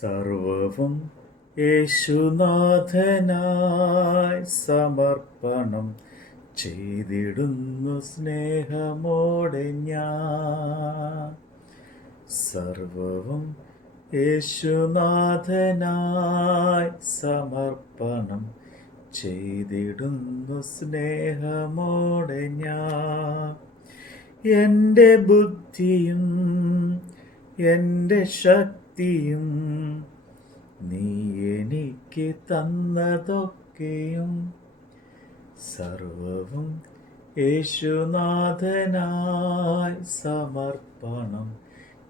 സർവവും യേശുനാഥനായി സമർപ്പണം ചെയ്തിടുന്നു സ്നേഹമോടെ ഞാൻ. സർവവും യേശുനാഥനായി സമർപ്പണം ചെയ്തിടുന്നു സ്നേഹമോടെ ഞാൻ. എന്റെ ബുദ്ധിയും എന്റെ ശക്തിയും നീ എനിക്ക് തന്നതൊക്കെയും സർവവും യേശുനാഥനായി സമർപ്പണം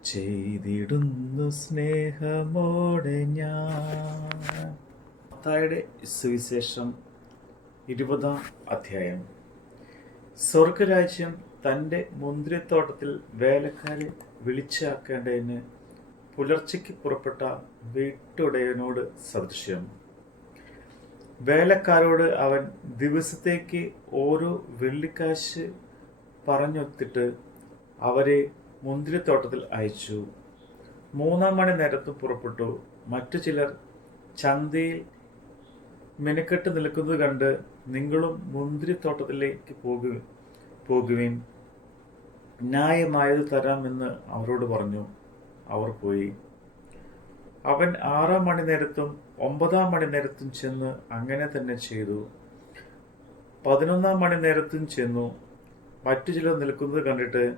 ചെയ്തിടുന്നു സ്നേഹമോടെ ഞാൻ. സുവിശേഷം ഇരുപതാം അധ്യായം. സ്വർഗരാജ്യം തന്റെ മുന്തിരിത്തോട്ടത്തിൽ വേലക്കാരെ വിളിച്ചാക്കേണ്ടതിന് പുലർച്ചയ്ക്ക് പുറപ്പെട്ട വീട്ടുടയനോട് സദൃശ്യം. വേലക്കാരോട് അവൻ ദിവസത്തേക്ക് ഓരോ വെള്ളിക്കാശ് പറഞ്ഞൊത്തിട്ട് അവരെ മുന്തിരിത്തോട്ടത്തിൽ അയച്ചു. മൂന്നാം മണി നേരത്ത് പുറപ്പെട്ടു. മറ്റു ചിലർ ചന്തയിൽ മിനക്കെട്ട് നിൽക്കുന്നത് കണ്ട് നിങ്ങളും മുന്തിരിത്തോട്ടത്തിലേക്ക് പോകു പോകുവിൻ. ന്യായമായത് തരാമെന്ന് അവരോട് പറഞ്ഞു. അവർ പോയി. അവൻ ആറാം മണി നേരത്തും ഒമ്പതാം മണി നേരത്തും ചെന്ന് അങ്ങനെ തന്നെ ചെയ്തു. പതിനൊന്നാം മണി നേരത്തും ചെന്നു. മറ്റു ചിലർ നിൽക്കുന്നത് കണ്ടിട്ട്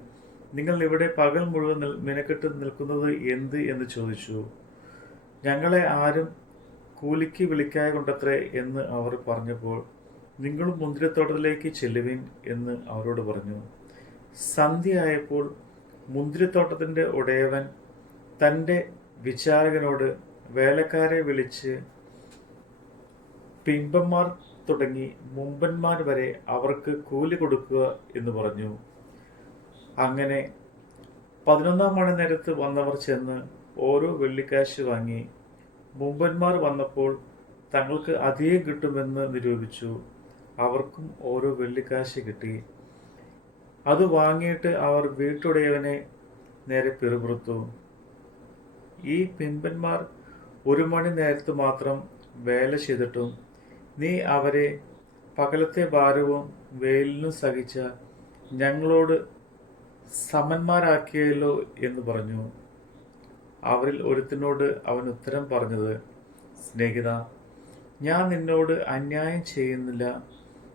നിങ്ങൾ ഇവിടെ പകൽ മുഴുവൻ മിനക്കെട്ട് നിൽക്കുന്നത് എന്ത് എന്ന് ചോദിച്ചു. ഞങ്ങളെ ആരും കൂലിക്ക് വിളിക്കായ കൊണ്ടത്രേ എന്ന് അവർ പറഞ്ഞപ്പോൾ നിങ്ങളും മുന്തിരിത്തോട്ടത്തിലേക്ക് ചെല്ലുവിൻ എന്ന് അവരോട് പറഞ്ഞു. സന്ധ്യയായപ്പോൾ മുന്തിരിത്തോട്ടത്തിന്റെ ഉടയവൻ തന്റെ വിചാരകനോട് വേലക്കാരെ വിളിച്ച് പിമ്പന്മാർ തുടങ്ങി മുമ്പന്മാർ വരെ അവർക്ക് കൂലി കൊടുക്കുക എന്ന് പറഞ്ഞു. അങ്ങനെ പതിനൊന്നാം മണി നേരത്ത് വന്നവർ ചെന്ന് ഓരോ വെള്ളിക്കാശ് വാങ്ങി മുമ്പന്മാർ വന്നപ്പോൾ തങ്ങൾക്ക് അധികം കിട്ടുമെന്ന് നിരൂപിച്ചു. അവർക്കും ഓരോ വെള്ളിക്കാശ് കിട്ടി. അത് വാങ്ങിയിട്ട് അവർ വീട്ടുടയവനെ നേരെ പിറുപിറുത്തു. ഈ പിമ്പന്മാർ ഒരു മണി നേരത്ത് മാത്രം വേല ചെയ്തിട്ടും നീ അവരെ പകലത്തെ ഭാരവും വേലിനും സഹിച്ച ഞങ്ങളോട് സമന്മാരാക്കിയല്ലോ എന്ന് പറഞ്ഞു. അവരിൽ ഒരുത്തിനോട് അവൻ ഉത്തരം പറഞ്ഞത് സ്നേഹിത ഞാൻ നിന്നോട് അന്യായം ചെയ്യുന്നില്ല.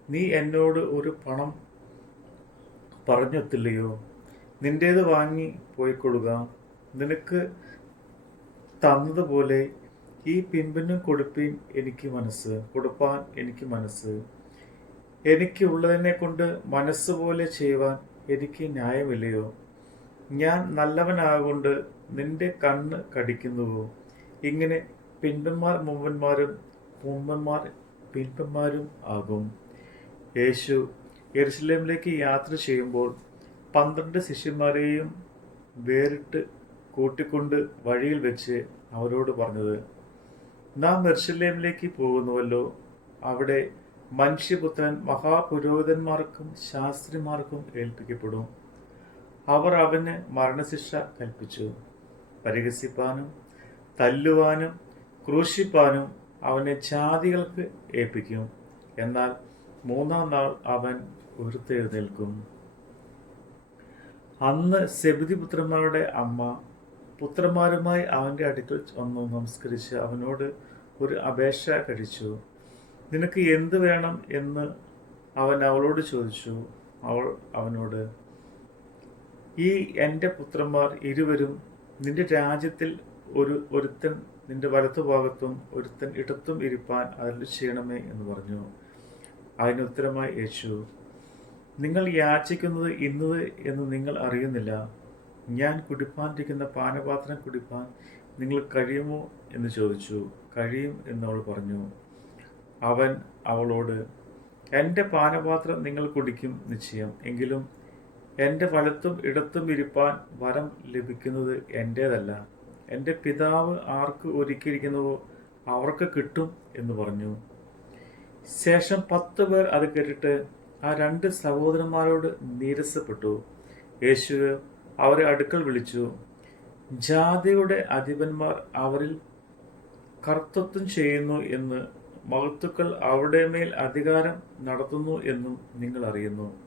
നീ എന്നോട് ഒരു പണം പറഞ്ഞൊത്തില്ലയോ? നിന്റേത് വാങ്ങി പോയിക്കൊള്ളുക. നിനക്ക് തന്നതുപോലെ ഈ പിൻപിന്നും കൊടുപ്പീൻ എനിക്ക് മനസ്സ് കൊടുപ്പാൻ എനിക്ക് മനസ്സ്. എനിക്ക് ഉള്ളതിനെ കൊണ്ട് മനസ്സുപോലെ ചെയ്യുവാൻ എനിക്ക് ന്യായമില്ലയോ? ഞാൻ നല്ലവനാകൊണ്ട് നിന്റെ കണ്ണ് കടിക്കുന്നുവോ? ഇങ്ങനെ പിൻപന്മാർ മുമ്പന്മാരും മുമ്പന്മാർ പിൻപന്മാരും ആകും. യേശു യെരുസലേമിലേക്ക് യാത്ര ചെയ്യുമ്പോൾ പന്ത്രണ്ട് ശിഷ്യന്മാരെയും വേറിട്ട് കൂട്ടിക്കൊണ്ട് വഴിയിൽ വെച്ച് അവരോട് പറഞ്ഞത് നാം മെർശല്യമിലേക്ക് പോകുന്നുവല്ലോ. അവിടെ മനുഷ്യപുത്രൻ മഹാപുരോഹിതന്മാർക്കും ശാസ്ത്രിമാർക്കും ഏൽപ്പിക്കപ്പെടും. അവർ അവന് മരണശിക്ഷ കൽപ്പിച്ചു. പരിഹസിപ്പാനും തല്ലുവാനും ക്രൂശിപ്പാനും അവനെ ജാതികൾക്ക് ഏൽപ്പിക്കും. എന്നാൽ മൂന്നാം നാൾ അവൻ ഉയർത്തെഴുന്നേൽക്കും അന്ന് സെബിതി പുത്രന്മാരുടെ അമ്മ പുത്രന്മാരുമായി അവന്റെ അടുക്കൽ വന്നു നമസ്കരിച്ച് അവനോട് ഒരു അപേക്ഷ കഴിച്ചു. നിനക്ക് എന്ത് വേണം എന്ന് അവൻ അവളോട് ചോദിച്ചു. അവൾ അവനോട് ഈ എന്റെ പുത്രന്മാർ ഇരുവരും നിന്റെ രാജ്യത്തിൽ ഒരു ഒരുത്തൻ നിന്റെ വലത്തുഭാഗത്തും ഒരുത്തൻ ഇടത്തും ഇരിപ്പാൻ അതിൽ ചെയ്യണമേ എന്ന് പറഞ്ഞു. അതിന് ഉത്തരമായി യേശു നിങ്ങൾ യാചിക്കുന്നത് ഇന്നത് എന്ന് നിങ്ങൾ അറിയുന്നില്ല. ഞാൻ കുടിപ്പാനിരിക്കുന്ന പാനപാത്രം കുടിപ്പാൻ നിങ്ങൾ കഴിയുമോ എന്ന് ചോദിച്ചു. കഴിയും എന്നവൾ പറഞ്ഞു. അവൻ അവളോട് എന്റെ പാനപാത്രം നിങ്ങൾ കുടിക്കും നിശ്ചയം. എങ്കിലും എന്റെ വലത്തും ഇടത്തും ഇരിപ്പാൻ വരം ലഭിക്കുന്നത് എന്റേതല്ല എന്റെ പിതാവ് ആർക്ക് ഒരുക്കിയിരിക്കുന്നുവോ അവർക്ക് കിട്ടും എന്ന് പറഞ്ഞു. ശേഷം പത്ത് പേർ അത് കേട്ടിട്ട് ആ രണ്ട് സഹോദരന്മാരോട് നീരസപ്പെട്ടു. യേശു അവരെ അടുക്കൽ വിളിച്ചു. ജാതിയുടെ അധിപന്മാർ അവരിൽ കർത്തത്വം ചെയ്യുന്നു എന്ന് മഹത്തുക്കൾ അവരുടെ മേൽ അധികാരം നടത്തുന്നു എന്നും നിങ്ങൾ അറിയുന്നു.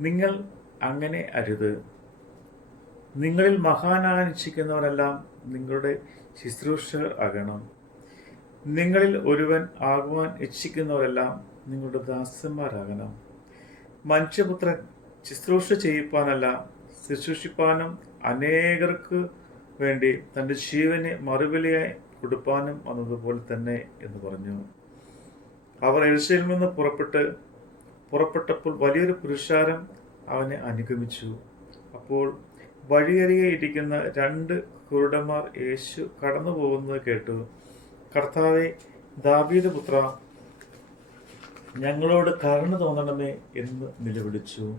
നിങ്ങൾ അങ്ങനെ അരുത്. നിങ്ങളിൽ മഹാനാകാൻ ഇച്ഛിക്കുന്നവരെല്ലാം നിങ്ങളുടെ ശുശ്രൂഷ ആകണം. നിങ്ങളിൽ ഒരുവൻ ആകുവാൻ ഇച്ഛിക്കുന്നവരെല്ലാം നിങ്ങളുടെ ദാസന്മാരാകണം. മനുഷ്യപുത്രൻ ശുശ്രൂഷ ചെയ്യിപ്പാനല്ല ശുശ്രൂഷിപ്പാനും അനേകർക്ക് വേണ്ടി തന്റെ ജീവനെ മറുവിലയായി കൊടുപ്പാനും വന്നതുപോലെ തന്നെ എന്ന് പറഞ്ഞു. അവർ എഴുശയിൽ നിന്ന് പുറപ്പെട്ട് പുറപ്പെട്ടപ്പോൾ വലിയൊരു പുരുഷാരം അവനെ അനുഗമിച്ചു. അപ്പോൾ വഴിയരികെ ഇരിക്കുന്ന രണ്ട് കുരുടന്മാർ യേശു കടന്നു പോകുന്നത് കേട്ടു. കർത്താവെ ദാവീദ് പുത്ര ഞങ്ങളോട് കരുണ തോന്നണമേ എന്ന് നിലവിളിച്ചു.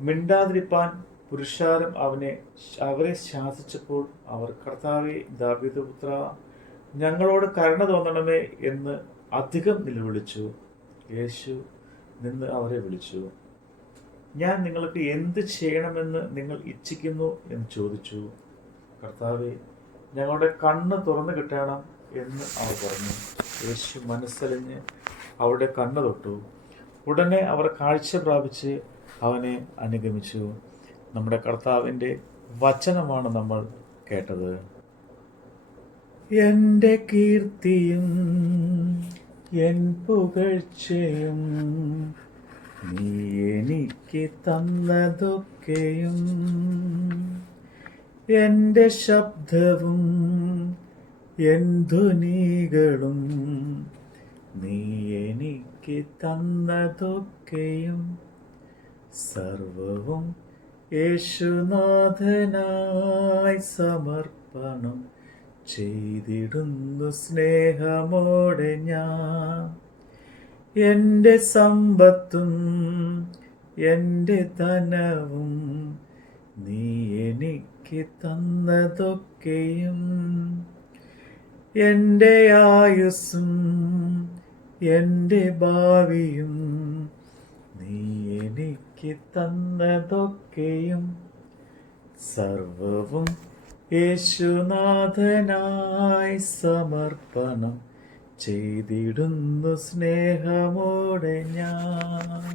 മിണ്ടാതിരിപ്പാൻ പുരുഷാരം അവനെ അവരെ ശാസിച്ചപ്പോൾ അവർ കർത്താവെ ദാവീദ്പുത്ര ഞങ്ങളോട് കരുണ തോന്നണമേ എന്ന് അധികം നിലവിളിച്ചു. യേശു നിന്ന് അവരെ വിളിച്ചു. ഞാൻ നിങ്ങൾക്ക് എന്ത് ചെയ്യണമെന്ന് നിങ്ങൾ ഇച്ഛിക്കുന്നു? എന്ന് ചോദിച്ചു. കർത്താവെ ഞങ്ങളുടെ കണ്ണ് തുറന്നു കിട്ടണം എന്ന് അവർ പറഞ്ഞു. യേശു മനസ്സലിഞ്ഞ് അവരുടെ കണ്ണ് തൊട്ടു. ഉടനെ അവർ കാഴ്ച പ്രാപിച്ച് അവനെ അനുഗമിച്ചു. നമ്മുടെ കർത്താവിന്റെ വചനമാണ് നമ്മൾ കേട്ടത്. എന്റെ കീർത്തിയും എൻ പുകഴ്ചയും നീ എനിക്ക് തന്നതൊക്കെയും എന്റെ ശബ്ദവും എൻ ധ്വനികളും നീ എനിക്ക് തന്നതൊക്കെയും സർവവും യേശുനാഥനായി സമർപ്പണം ചെയ്തിടുന്നു സ്നേഹമോടെ ഞാൻ. എന്റെ സമ്പത്തും എന്റെ ധനവും നീ എനിക്ക് തന്നതൊക്കെയും എന്റെ ആയുസ്സും എന്റെ ഭാവിയും നീ എനിക്ക് തന്നതൊക്കെയും സർവവും യേശുനാഥനായി സമർപ്പണം ചെയ്തിടുന്നു സ്നേഹമോടെ ഞാൻ.